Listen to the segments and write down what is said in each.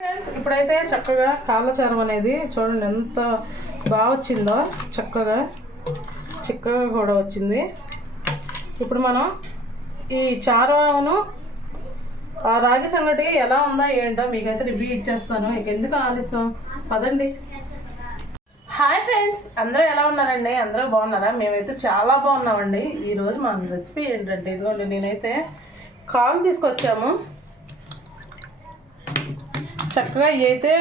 Friends ఇప్పుడైతే చక్కగా కాళ్ళచారం అనేది చూడండి ఎంత బాగా వచ్చిందో చక్కగా చిక్కగా కూడా వచ్చింది. ఇప్పుడు మనం ఈ చారును ఆ రాగి సంగటి ఎలా ఉందా ఏంటో మీకైతే రివ్యూ ఇచ్చేస్తాను. ఇక ఎందుకు ఆలస్యం? పదండి. హాయ్ ఫ్రెండ్స్ అందరూ ఎలా ఉన్నారండి? అందరూ బాగున్నారా? మేమైతే చాలా బాగున్నామండి. ఈరోజు మన రెసిపీ ఏంటంటే ఇదిగోండి నేనైతే కాల్ తీసుకొచ్చాము. చక్కగా అయితే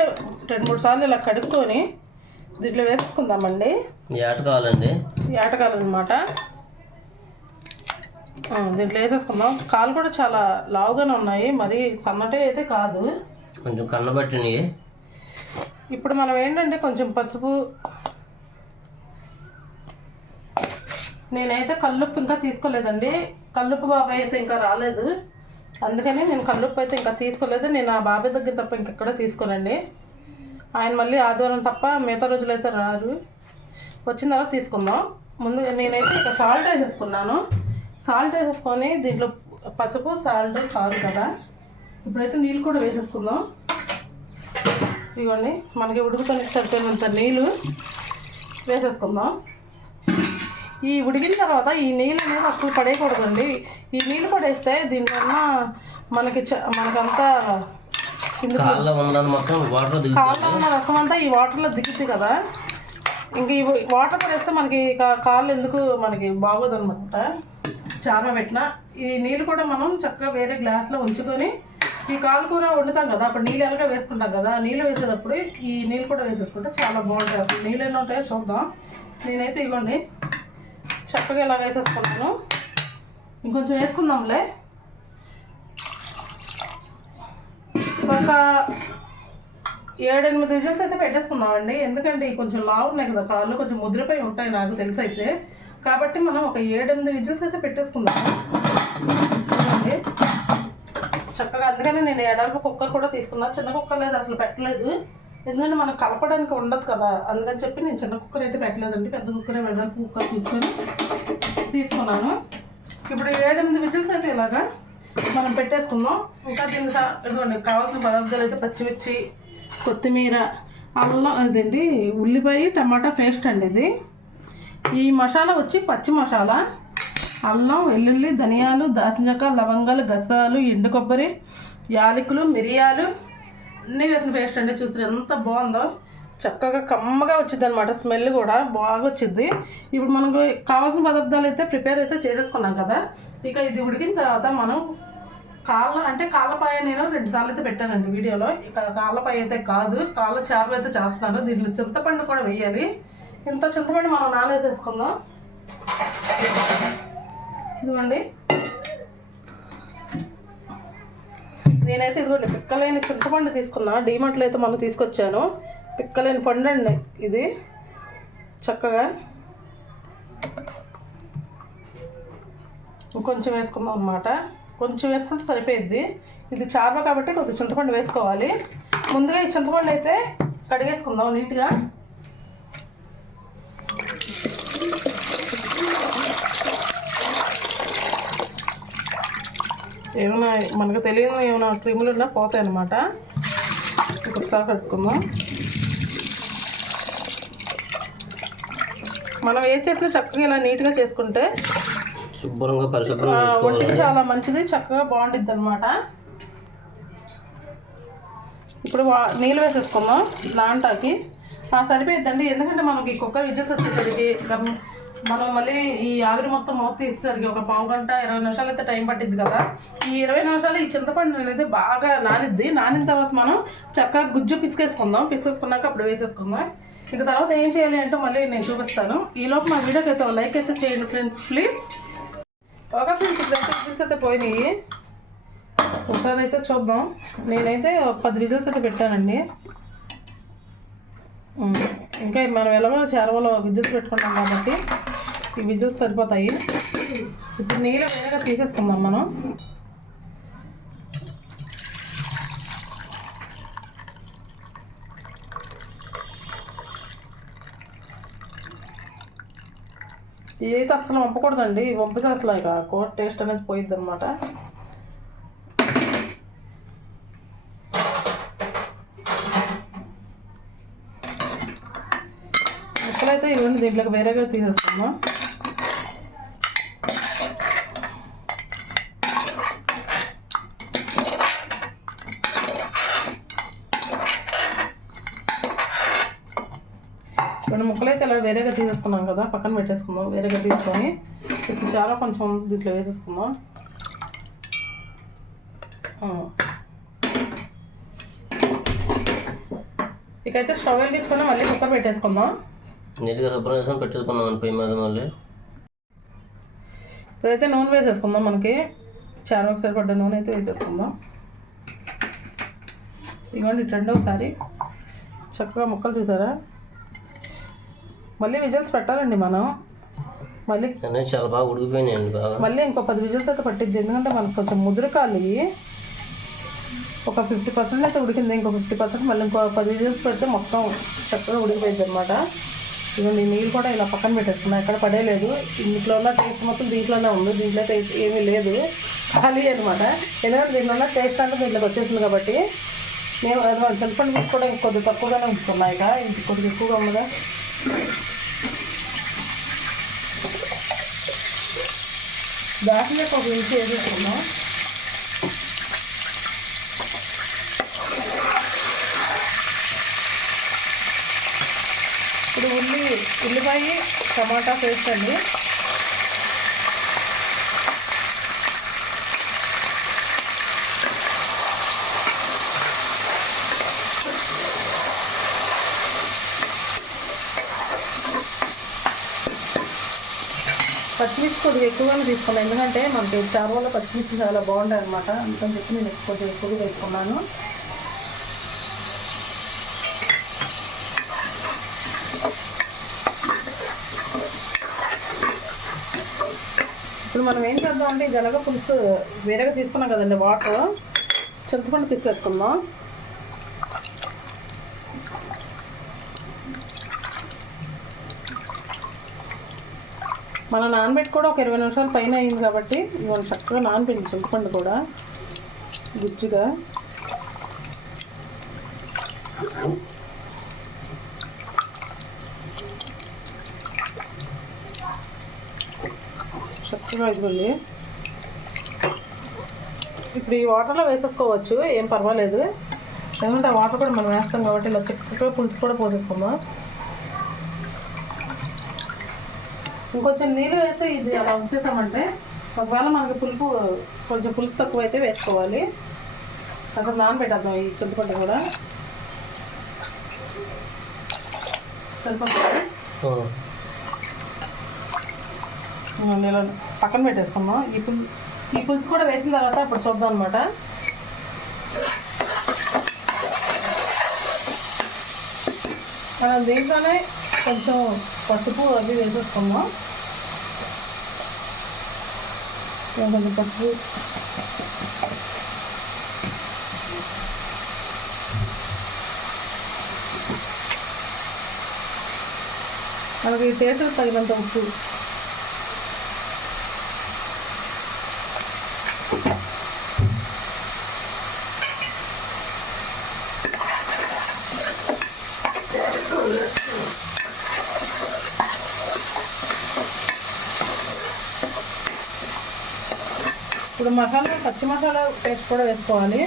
రెండు మూడు సార్లు ఇలా కడుక్కొని దీంట్లో వేసుకుందామండి ఏట కావాలండి. ఏటకాలన్నమాట దీంట్లో వేసేసుకుందాం. కాలు కూడా చాలా లావుగానే ఉన్నాయి. మరి సన్నటి అయితే కాదు. కొంచెం కన్నబట్టినవి ఇప్పుడు మనం ఏంటంటే కొంచెం పసుపు నేనైతే కల్లుప్పు ఇంకా తీసుకోలేదండి. కల్లుప్పు బాబాయ్ అయితే ఇంకా రాలేదు. అందుకని నేను కల్లుప్పు అయితే ఇంకా తీసుకోలేదు. నేను ఆ బాబాయ్ దగ్గర తప్ప ఇంకెక్కడ తీసుకోనండి. ఆయన మళ్ళీ ఆదివారం తప్ప మిగతా రోజులైతే రారు. వచ్చిన తర్వాత తీసుకుందాం. ముందు నేనైతే ఇక సాల్ట్ వేసేసుకున్నాను. సాల్ట్ వేసేసుకొని దీంట్లో పసుపు సాల్ట్ కాదు కదా. ఇప్పుడైతే నీళ్ళు కూడా వేసేసుకుందాం. ఇవ్వండి మనకి ఉడుకుతానికి సరిపోయినంత నీళ్ళు వేసేసుకుందాం. ఈ ఉడికిన తర్వాత ఈ నీళ్ళు అనేది అసలు పడేయకూడదండి. ఈ నీళ్ళు పడేస్తే దీనివల్ల మనకి చ- మనకంతా మొత్తం వాటర్ ఉన్న రసం అంతా ఈ వాటర్లో దిగుద్ది కదా. ఇంక ఈ వాటర్ పడేస్తే మనకి కాళ్ళు ఎందుకు మనకి బాగోదన్నమాట చారులో పెట్టిన ఈ నీళ్ళు కూడా మనం చక్కగా వేరే గ్లాస్లో ఉంచుకొని ఈ కాలు కూర వండుతాం కదా. అప్పుడు నీళ్ళు ఎలాగ వేసుకుంటాం కదా. నీళ్ళు వేసేటప్పుడు ఈ నీళ్ళు కూడా వేసేసుకుంటే చాలా బాగుంటాయి. అసలు నీళ్ళు ఎన్ని ఉంటాయో చూద్దాం. నేనైతే ఇవ్వండి. చక్కగా ఇలా వేసేసుకున్నాను ఇంకొంచెం వేసుకుందాంలే. ఒక ఏడెనిమిది విజిల్స్ అయితే పెట్టేసుకుందామండి. ఎందుకంటే కొంచెం లావు ఉన్నాయి కదా కాళ్ళు కొంచెం ముద్రపై ఉంటాయి నాకు తెలిసి అయితే కాబట్టి మనం ఒక ఏడెనిమిది విజిల్స్ అయితే పెట్టేసుకుందాం చక్కగా అందుకనే నేను ఎడల్పు కుక్కర్ కూడా తీసుకున్నా. చిన్న కుక్కర్ లేదు అసలు పెట్టలేదు. ఎందుకంటే మనం కలపడానికి ఉండదు కదా. అందుకని చెప్పి నేను చిన్న కుక్కర్ అయితే పెట్టలేదండి. పెద్ద కుక్కరే వెళ్ళాలి కుక్కర్ తీసుకొని తీసుకున్నాను. ఇప్పుడు ఏడెనిమిది విజిల్స్ అయితే ఇలాగా మనం పెట్టేసుకుందాం. ఇంకా దీనికి ఇదిగోండి కావాల్సిన పదార్థాలు అయితే పచ్చిమిర్చి కొత్తిమీర అల్లం అదండి ఉల్లిపాయ టమాటా పేస్ట్ అండి ఇది. ఈ మసాలా వచ్చి పచ్చి మసాలా. అల్లం వెల్లుల్లి ధనియాలు దాసినక లవంగాలు గసాలు ఎండు కొబ్బరి యాలకులు మిరియాలు అన్నీ వేసిన పేస్ట్ అండి చూసి ఎంత బాగుందో. చక్కగా కమ్మగా వచ్చింది అనమాట స్మెల్ కూడా బాగా వచ్చింది. ఇప్పుడు మనకు కావాల్సిన పదార్థాలు అయితే ప్రిపేర్ అయితే చేసేసుకున్నాం కదా. ఇక ఇది ఉడికిన తర్వాత మనం కాళ్ళ అంటే కాళ్ళపాయ నేను రెండు సార్లు అయితే పెట్టానండి వీడియోలో. ఇక కాళ్ళపాయ అయితే కాదు కాళ్ళ చారు అయితే చేస్తాను దీంట్లో చింతపండు కూడా వేయాలి. ఇంత చింతపండు మనం నానేసేసుకుందాం. ఇదిగోండి. నేనైతే ఇదిగోండి పిక్కలేని చింతపండు తీసుకున్నా. డీమార్ట్లో అయితే మళ్ళీ తీసుకొచ్చాను. పిక్కలేని పండు అండి ఇది. చక్కగా కొంచెం వేసుకుందాం అన్నమాట. కొంచెం వేసుకుంటే సరిపోయిద్ది. ఇది చార్వ కాబట్టి కొద్దిగా చింతపండు వేసుకోవాలి. ముందుగా ఈ చింతపండు అయితే కడిగేసుకుందాం నీట్గా. ఏమైనా మనకు తెలియని ఏమైనా క్రిములు ఉన్నా పోతాయి అన్నమాట. ఒకసారి కట్టుకుందాం మనం ఏం చేసినా చక్కగా ఇలా నీట్గా చేసుకుంటే శుభ్రంగా పరిశుభ్రం ఆ, చేసుకోవాలి ఒంటికి చాలా మంచిది చక్కగా బాగుండిద్ది అనమాట ఇప్పుడు నీళ్ళు వేసేసుకుందాం నాంటాకి ఆ, సరిపోయిద్దండి. ఎందుకంటే మనకి కుక్కర్ విజిల్స్ వచ్చేసరికి మనం మళ్ళీ ఈ ఆవిరి మొత్తం మూత తీసేసరికి ఒక పావు గంట ఇరవై నిమిషాలు అయితే టైం పట్టింది కదా. ఈ ఇరవై నిమిషాలు ఈ చింతపండు అనేది బాగా నానిద్ది. నానిన తర్వాత మనం చక్కగా గుజ్జు పిసికేసుకుందాం. పిసికేసుకున్నాక అప్పుడు వేసేసుకుందాం. ఇక తర్వాత ఏం చేయాలి అంటే మళ్ళీ నేను చూపిస్తాను. ఈలోపు మా వీడియోకి అయితే లైక్ అయితే చేయండి ఫ్రెండ్స్ ప్లీజ్. ఒక ఫ్రెండ్స్ ఇప్పుడు అయితే విజిల్స్ అయితే పోయినాయి. ఒకసారి అయితే చూద్దాం. నేనైతే పది విజిల్స్ అయితే పెట్టానండి. ఇంకా మనం ఎలాగో చేరవలో విజిల్స్ పెట్టుకుంటాం కాబట్టి. ఇవి చూసి సరిపోతాయి. ఇప్పుడు నీళ్ళు వేరేగా తీసేసుకుందాం మనం. ఏది అసలు వంపకూడదండి. వంపితే అసలు ఇక కోట్ టేస్ట్ అనేది పోయిద్ది అనమాట ఇప్పుడైతే ఇవన్నీ దీంట్లోకి వేరేగా తీసేసుకుందాం. వేరేగా తీసేసుకున్నాం కదా పక్కన పెట్టేసుకుందాం వేరేగా తీసుకొని ఇప్పుడు చాలా కొంచెం దీంట్లో వేసేసుకుందాం. ఇకైతే స్టవ్ వెలిగించుకొని మళ్ళీ కుక్కర్ పెట్టేసుకుందాం. నీట్గా శుభ్రం చేసుకొని పెట్టేసుకున్నాం పొయ్యి మీద మళ్ళీ. ఇప్పుడైతే నూనె వేసేసుకుందాం మనకి. చాలా ఒకసారి పడ్డ నూనె అయితే వేసేసుకుందాం. ఇదిగోండి ఇటు రెండోసారి. చక్కగా ముక్కలు చూసారా? మళ్ళీ విజిల్స్ పెట్టాలండి మనం. మళ్ళీ చాలా బాగా ఉడికిపోయినాయండి బాగా. మళ్ళీ ఇంకో పది విజిల్స్ అయితే పట్టిద్ది. ఎందుకంటే మనకు కొంచెం ముదురుకాలి. ఒక ఫిఫ్టీ పర్సెంట్ అయితే ఉడికింది. ఇంకో ఫిఫ్టీ పర్సెంట్ మళ్ళీ ఇంకో పది విజిల్స్ పెడితే మొత్తం చక్కగా ఉడికిపోయింది అనమాట ఇదిగోండి నీళ్ళు కూడా ఇలా పక్కన పెట్టేసుకున్నా ఎక్కడ పడేయలేదు. ఇంట్లో ఉన్న టేస్ట్ మొత్తం దీంట్లోనే ఉంది. దీంట్లో అయితే ఏమీ లేదు. ఖాళీ అనమాట ఎందుకంటే దీంట్లో ఉన్న టేస్ట్ అంటే దీంట్లోకి వచ్చేసింది కాబట్టి నేను అది చింతపండు కూడా ఇంకొద్ది తక్కువగానే ఉంచుకున్నా ఇక. ఇంక కొద్దిగా ఎక్కువగా ఉన్నదా? దాంట్లో ఒక ఇంచి వేసేసుకున్నాం ఇప్పుడు ఉల్లి ఉల్లిపాయ టమాటా పేస్ట్ అండి. పచ్చిమిర్చి కొద్దిగా ఎక్కువగానే తీసుకున్నాను ఎందుకంటే మనకి చార్వాలో పచ్చిమిర్చి చాలా బాగుంటాయి అనమాట అందుకని చెప్పి నేను ఎక్కువ కొద్దిగా ఎక్కువగా వేసుకున్నాను ఇప్పుడు మనం ఏం చేద్దాం అంటే గనక పులుసు వేరేగా తీసుకున్నాం కదండి వాటర్. చింతపండు తీసుకేసుకుందాం మన నానబెట్టి కూడా ఒక ఇరవై నిమిషాల పైన అయింది కాబట్టి మనం చక్కగా నానబెట్టింది చింతపండు కూడా గుజ్జుగా. చక్కగా అయిపోయింది ఇప్పుడు ఈ వాటర్లో వేసేసుకోవచ్చు ఏం పర్వాలేదు. ఎందుకంటే ఆ వాటర్ కూడా మనం వేస్తాం కాబట్టి ఇలా చక్కగా పులుసు కూడా పోసేసుకుందాం ఇంకొంచెం నీళ్ళు వేసి ఇది అలా ఉంచేసామంటే ఒకవేళ మనకి పులుపు కొంచెం పులుసు తక్కువ అయితే వేసుకోవాలి. అక్కడ నానబెట్టేద్దాం ఈ చింతపండు కూడా. సరిపోతుంది? ఇలా పక్కన పెట్టేసుకుందాం. ఈ పుల్ ఈ పులుసు కూడా వేసిన తర్వాత ఇప్పుడు చూద్దాం అనమాట మనం దీంట్లోనే కొంచెం పసుపు అవి వేసేసుకుందాం. కొంచెం పసుపు. మనకి టేస్ట్ తగినంత ఉప్పు. ఇప్పుడు మసాలా పచ్చి మసాలా పేస్ట్ కూడా వేసుకోవాలి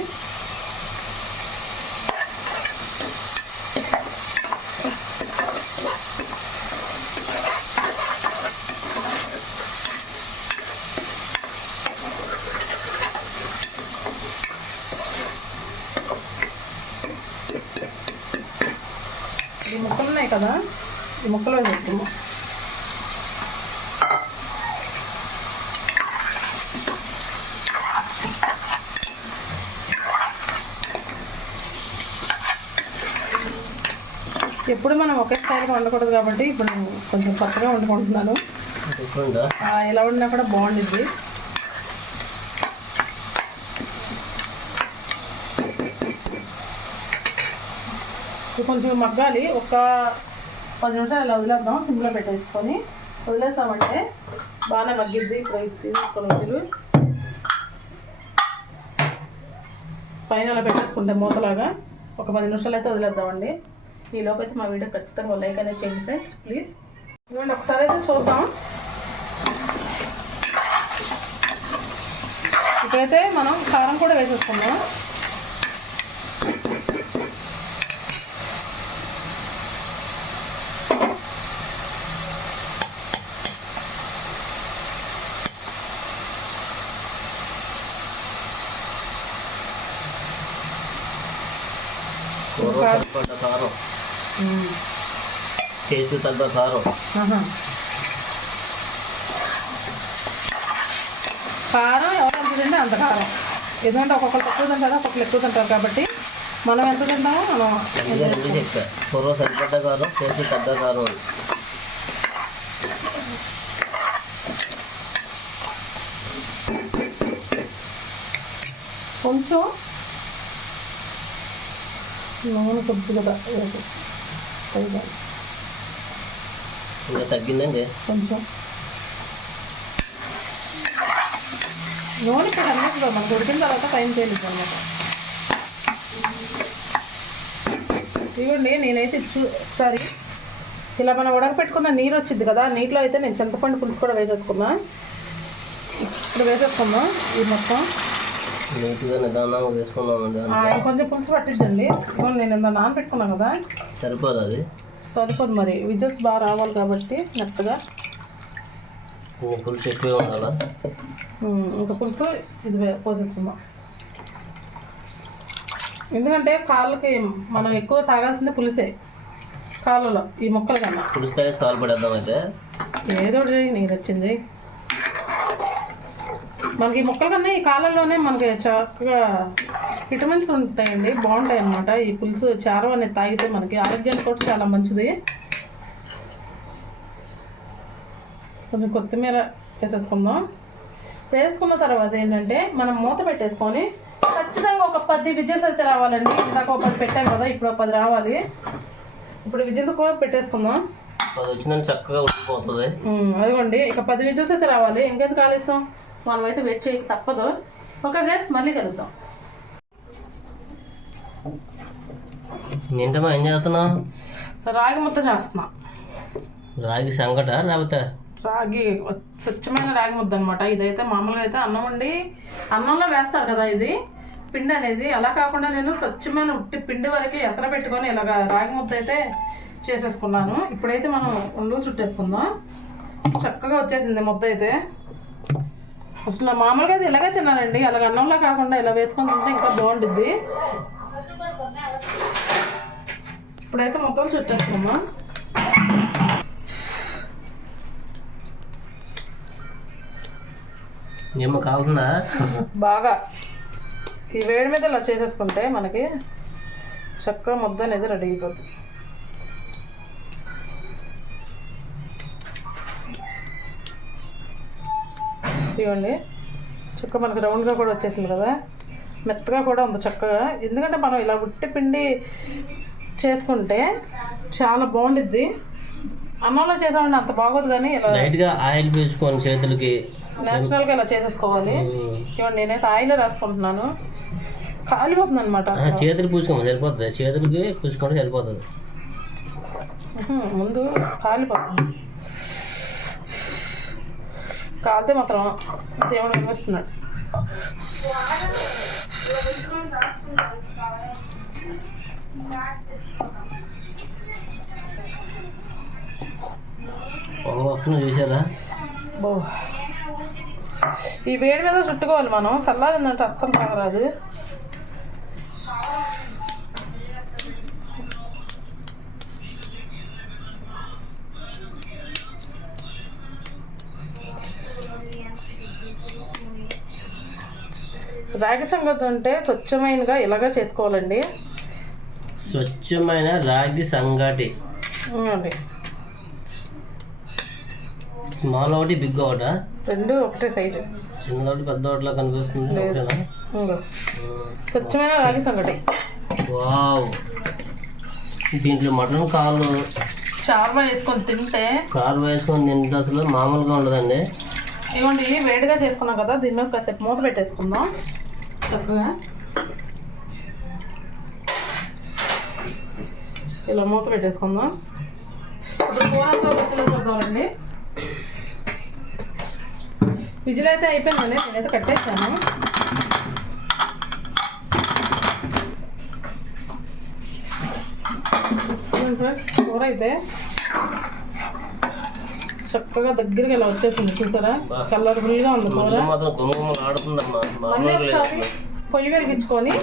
ఈ ముక్కలు ఉన్నాయి కదా ఈ ముక్కలు వేసుకుందాం ఎప్పుడు మనం ఒకేసారి వండకూడదు కాబట్టి ఇప్పుడు నేను కొంచెం కొత్తగా వండుకుంటున్నాను. ఎలా వండినా కూడా బాగుండిద్ది. కొంచెం మగ్గాలి. ఒక పది నిమిషాలు ఇలా వదిలేద్దాం. సిమ్లో పెట్టేసుకొని వదిలేసామంటే బాగానే మగ్గిద్ది. ఇప్పుడు తీసుకొని వదిలి పైన అలా పెట్టేసుకుంటే మూతలాగా ఒక పది నిమిషాలు అయితే వదిలేద్దామండి. ఈ లోపు మా వీడియో ఖచ్చితంగా లైక్ అనేది చేయండి ఫ్రెండ్స్ ప్లీజ్ ఇవ్వండి ఒకసారి అయితే చూద్దాం. ఇప్పుడైతే మనం కారం కూడా వేసేసుకుందాం. కారం. టేస్ట్ తగ్గ కారం. కారం ఎవరు ఎంత తింటే అంత కారం. ఎందుకంటే ఒక్కొక్కరు తక్కువ తింటారు ఒక్కొక్కరు ఎక్కువ తింటారు కాబట్టి మనం ఎంత తింటామో మనం కూర సరిపడ్డ కారం టేస్ట్ తగ్గ కారం. కొంచెం నూనె కొద్దిగా వేసేస్తాం. పైగా ఇంకా తగ్గిందండి కొంచెం నూనె ఇక్కడ అన్నిటిలో మనకు ఉడికిన తర్వాత పైన తేలిద్ది అనమాట ఇదిగోండి నేనైతే చూ ఒకసారి ఇలా మనం ఉడకపెట్టుకున్న నీరు వచ్చింది కదా నీటిలో అయితే నేను చింతపండు పులుసు కూడా వేసేసుకున్నా. ఇప్పుడు వేసేసుకున్నా ఇది మొత్తం. నీట్గా నిదానంగా ఇంకొంచెం పులుసు పట్టిద్దండి. నేను ఇంత నానబెట్టుకున్నాను కదా. సరిపోదు అది. సరిపోదు మరి. విజిల్స్ బాగా రావాలి కాబట్టి మెత్తగా. పులుసు ఎక్కువే ఉండాలా? ఉమ్, ఇంకా పులుసు ఇది పోసేసుకుందాం. ఎందుకంటే కాళ్ళకి మనం ఎక్కువ తాగాల్సింది పులుసే. కాళ్ళలో ఈ ముక్కలు కన్నా పులుసు తాగేసి కాలు పడేద్దాం అయితే. ఏదో చేయి, నీరు వచ్చింది మనకి ఈ ముక్కల కన్నా ఈ కాళ్ళలోనే మనకి చక్కగా విటమిన్స్ ఉంటాయండి బాగుంటాయి అన్నమాట. ఈ పులుసు చారం అనేది తాగితే మనకి ఆరోగ్యానికి కూడా చాలా మంచిది. కొంచెం కొత్తిమీర వేసేసుకుందాం. వేసుకున్న తర్వాత ఏంటంటే మనం మూత పెట్టేసుకొని ఖచ్చితంగా ఒక పది విజిల్స్ అయితే రావాలండి. ఇందాక ఒక పది పెట్టాను కదా ఇప్పుడు ఒక పది రావాలి. ఇప్పుడు విజిల్స్ కూడా పెట్టేసుకుందాం. అది వచ్చిందని చక్కగా ఉడికిపోతుంది. అదిగోండి ఇక పది విజిల్స్ అయితే రావాలి. కాలేస్తాం మనం అయితే వెయిట్ చేయక తప్పదు. ఓకే ఫ్రెండ్స్ మళ్ళీ కలుద్దాం. ఏంటమ్మా ఏం చేస్తున్నావు? రాగి ముద్ద చేస్తున్నా. రాగి సంగట? లేకపోతే? రాగి స్వచ్ఛమైన రాగి ముద్ద అనమాట ఇదైతే మామూలుగా అయితే అన్నం వండి అన్నంలో వేస్తారు కదా ఇది. పిండి అనేది. అలా కాకుండా నేను స్వచ్ఛమైన ఉట్టి పిండి వరకు ఎసర పెట్టుకొని ఇలాగ రాగి ముద్ద అయితే చేసేసుకున్నాను. ఇప్పుడైతే మనం ఒళ్ళు చుట్టేసుకుందాం. చక్కగా వచ్చేసింది ముద్ద అయితే. అసలు మామూలుగా అయితే ఇలాగే తిన్నానండి. అలాగ అన్నంలో కాకుండా ఇలా వేసుకొని తింటే ఇంకా బాగుంటుంది ఇప్పుడైతే మొత్తం చుట్టేసుకుందాం. ఏమో కావాల్సిందా బాగా. ఈ వేడి మీద ఇలా చేసేసుకుంటే మనకి చక్కగా ముద్ద అనేది రెడీ అయిపోతుంది ఇవ్వండి. చక్క మనకి రౌండ్గా కూడా వచ్చేసింది కదా. మెత్తగా కూడా ఉంది చక్కగా. ఎందుకంటే మనం ఇలా ఉట్టి పిండి చేసుకుంటే చాలా బాగుండిద్ది. అన్నంలో చేసామంటే అంత బాగోదు కానీ ఇలా లైట్గా ఆయిల్ వేసుకొని చేతులకి నేచురల్గా ఇలా చేసేసుకోవాలి. ఇవ్వండి నేనైతే ఆయిల్ రాసుకుంటున్నాను. కాలిపోతుంది అనమాట చేతులు పూసుకోమని సరిపోతుంది. చేతులకి పూసుకుంటే సరిపోతుంది. ముందు కాలిపోతుంది. కాలితే మాత్రం దేవుడు అనిపిస్తున్నాడు పొగ వస్తున్నా చూసారా బో. ఈ వేడి మీద చుట్టుకోవాలి మనం. చల్లారిందంటే అస్సలు తాగరాదు. రాగి సంగతి అంటే స్వచ్ఛమైనగా ఇలాగా చేసుకోవాలండి. స్వచ్ఛమైన రాగి సంగటి. అండి స్మాల్ ఒకటి బిగ్ ఒకట? రెండు ఒకటే సైజు చిన్నదొకటి పెద్ద ఒకటిలా కనిపిస్తుంది ఒకటేనా స్వచ్ఛమైన రాగి సంగటి. వావ్. దీంట్లో మటన్ కాళ్ళు. చార్వా వేసుకొని తింటే కాలు వేసుకొని తింటే అసలు మామూలుగా ఉండదండి. ఇదిగోండి వేడిగా చేసుకున్నాం కదా దీని మీద కాసేపు మూత పెట్టేసుకుందాం. చక్కగా. ఇలా మూత పెట్టేసుకుందాం. ఇప్పుడు కూర అంతా చూద్దామండి విజిల్ అయితే అయిపోయిందండి. నేనైతే కట్టేస్తాను ఫ్రెండ్స్ కూర అయితే చక్కగా దగ్గరికి ఇలా వచ్చేసింది. చూసారా? కలర్ఫుల్గా ఉంది కూర. మళ్ళీ ఒకసారి పొయ్యి వెలిగించుకొని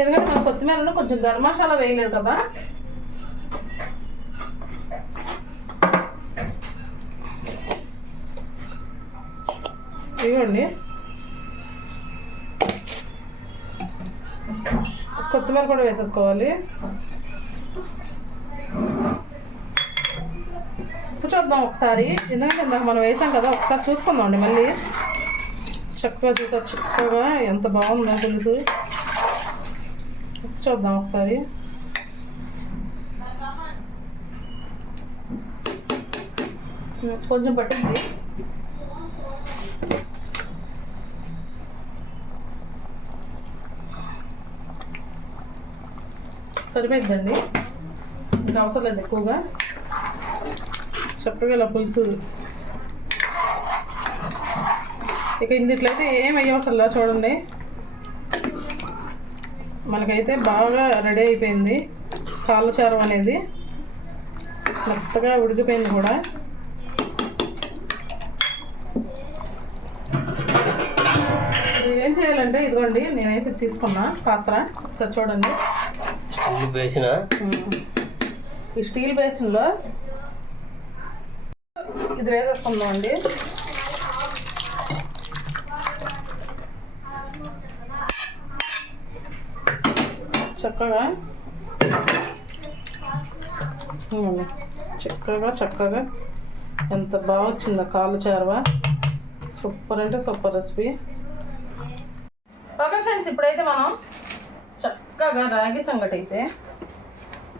ఎందుకంటే మనం కొత్తిమీరలో కొంచెం గరం మసాలా వేయలేదు కదా. ఇవ్వండి కొత్తిమీర కూడా వేసేసుకోవాలి. ఉప్పు చూద్దాం ఒకసారి. ఎందుకంటే ఇందాక మనం వేసాం కదా ఒకసారి చూసుకుందామండి మళ్ళీ. చక్కగా చూసా చక్కగా ఎంత బాగుందో పులుసు చూద్దాం ఒకసారి. కొంచెం పట్టింది. సరిపోద్దండి ఇంకా అవసరం లేదు ఎక్కువగా. చక్కగా ఇలా పులుసు. ఇక ఇందుట్లయితే ఏం అయ్యవసరం లేదు చూడండి. మనకైతే బాగా రెడీ అయిపోయింది కాళ్ళ చారం అనేది. మెత్తగా ఉడికిపోయింది కూడా. ఏం చేయాలంటే ఇదిగోండి నేనైతే తీసుకున్నా పాత్ర. ఒకసారి చూడండి. ఈ స్టీల్ బేసిన్లో ఇది వేసేసుకుందాం అండి చక్కగా చక్కగా చక్కగా ఎంత బాగా వచ్చిందో కాళ్ళు చేరవా. సూపర్ అంటే సూపర్ రెసిపీ. ఓకే ఫ్రెండ్స్ ఇప్పుడైతే మనం ఇలాగా రాగి సంగటి అయితే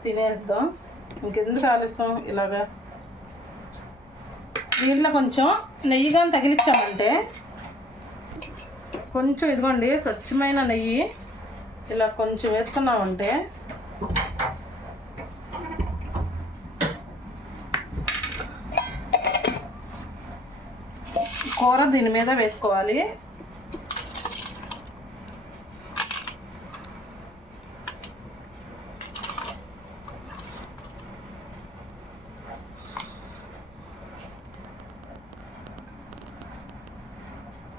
తినేద్దాం. ఇంకెందుకు ఆలస్యం ఇలాగా? దీంట్లో కొంచెం నెయ్యి కానీ తగిలిచ్చామంటే కొంచెం ఇదిగోండి స్వచ్ఛమైన నెయ్యి ఇలా కొంచెం వేసుకున్నామంటే కూర దీని మీద వేసుకోవాలి.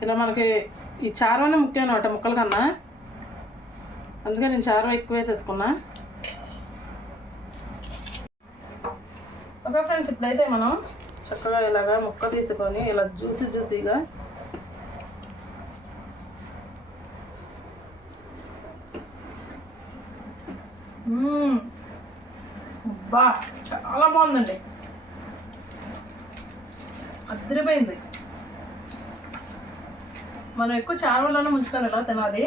ఇలా మనకి ఈ చారు అనే ముఖ్యం అనమాట ముక్కల కన్నా అందుకే నేను చారు ఎక్కువ వేసేసుకున్నా. ఓకే ఫ్రెండ్స్ ఇప్పుడైతే మనం చక్కగా ఇలాగా ముక్క తీసుకొని ఇలా జ్యూసీ జ్యూసీగా బా చాలా బాగుందండి. అదిరిపోయింది. మనం ఎక్కువ చారులోనే ముంచుకొని ఎలా తినాలి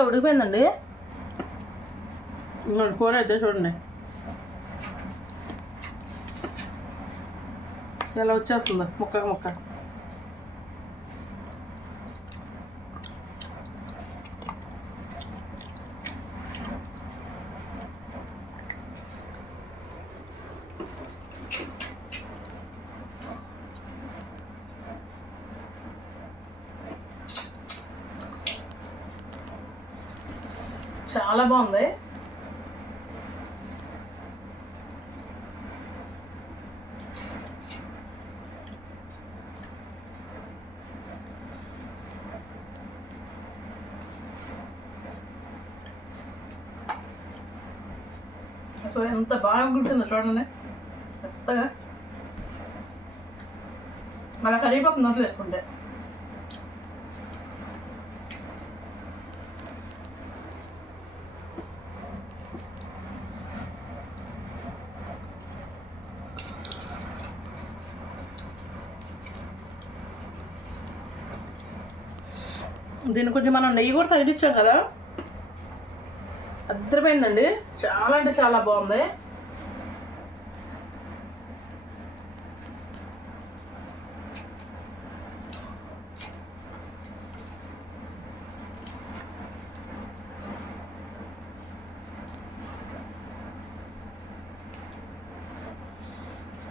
బాగా ఉడికిపోయిందండి. ఫోర్ కూర అయితే చూడండి. ఎలా వచ్చేస్తుంది? ముక్క ముక్క. చాలా బాగుంది. సో ఎంత బాగా గుర్తుందో చూడండి. మెత్తగా. మళ్ళీ కరివేపాకు నోట్లు వేసుకుంటే దీన్ని కొంచెం మనం నెయ్యి కూడా తగిలిచ్చాం కదా. అద్దరిపోయిందండి. చాలా అంటే చాలా బాగుంది.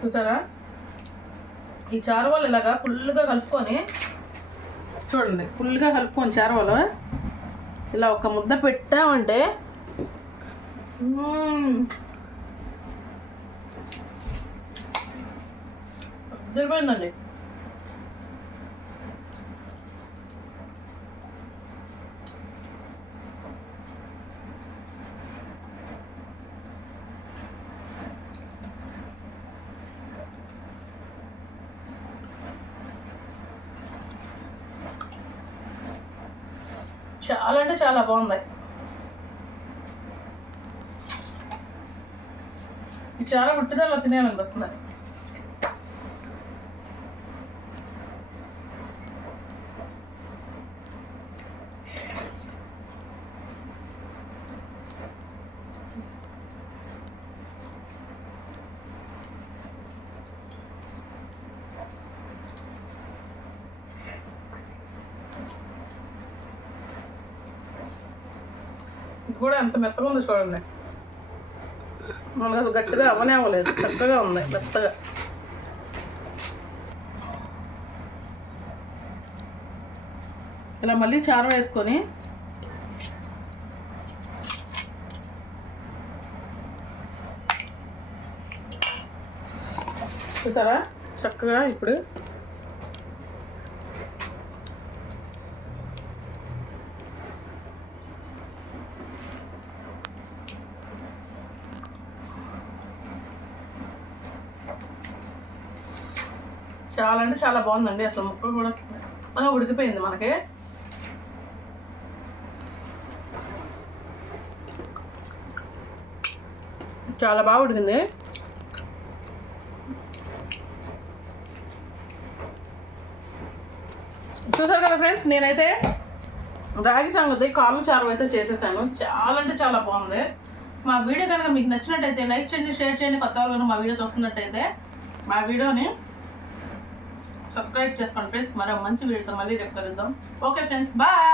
చూసారా? ఈ చారు వాళ్ళు ఇలాగా ఫుల్గా కలుపుకొని చూడండి ఫుల్గా కలుపుకొని చారువాలు ఇలా ఒక ముద్ద పెట్టామంటే మ్మ్. అద్దరిపోయిందండి చాలా అంటే చాలా బాగుంది. ఈ చాలా ఉట్టిదల్లో తినేయాలనిపిస్తుంది. కూడా ఎంత మెత్తగా ఉందో చూడండి. మనకు అసలు గట్టిగా అవ్వనే అవ్వలేదు. చక్కగా ఉంది మెత్తగా. ఇలా మళ్ళీ చారు వేసుకొని చూసారా? చక్కగా ఇప్పుడు చాలా అంటే చాలా బాగుందండి. అసలు ముక్క కూడా అలా ఉడికిపోయింది మనకి. చాలా బాగా ఉడికింది. చూసారు కదా ఫ్రెండ్స్ నేనైతే రాగి సంగతి కాళ్ళు చారు అయితే చేసేసాను. చాలా అంటే చాలా బాగుంది. మా వీడియో కనుక మీకు నచ్చినట్టయితే లైక్ చేయండి షేర్ చేయండి కొత్త వాళ్ళు మా వీడియో చూస్తున్నట్టయితే మా వీడియోని సబ్స్క్రైబ్ చేసుకోండి ఫ్రెండ్స్ మరో మంచి వీడియోతో మళ్ళీ రేపు కలుద్దాం. Okay friends bye